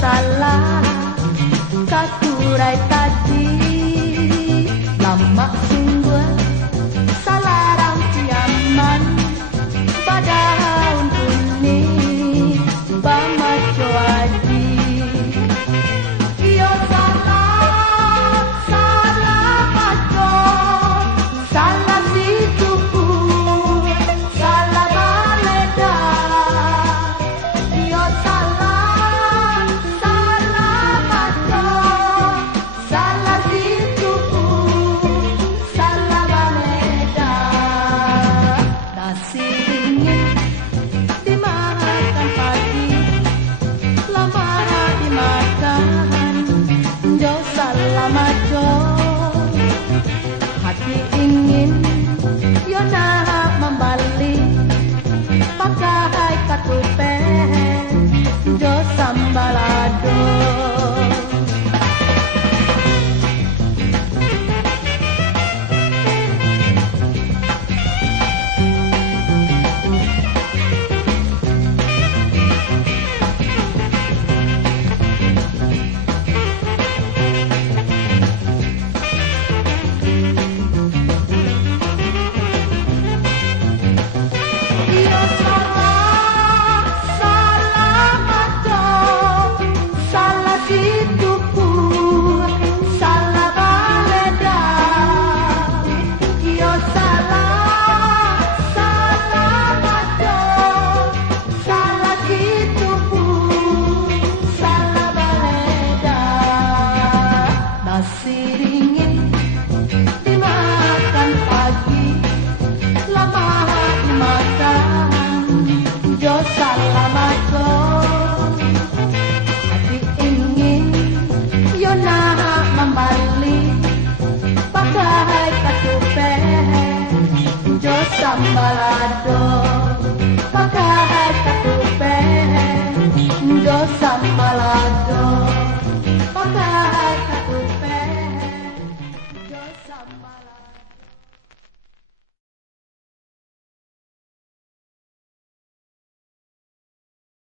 salah katurai tadi lama sungguh salah rang siaman pada daun kuning bamaco aji iyo salah maco salah situku salah baleda iyo salah maco salah situku salah baleda nasi dingin dimakan pagi lama dimakan jo salah maco hati ingin yo nak membalik pakai katupe jo sambalado iyo salah maco salah situku salah baleda iyo salah maco salah situku salah baleda nasi dingin dimakan pagi lama dimakan jo salah maco hati ingin yo nak membalik pakai katupe jo sambalado pakai katupe jo sambalado pakai katupe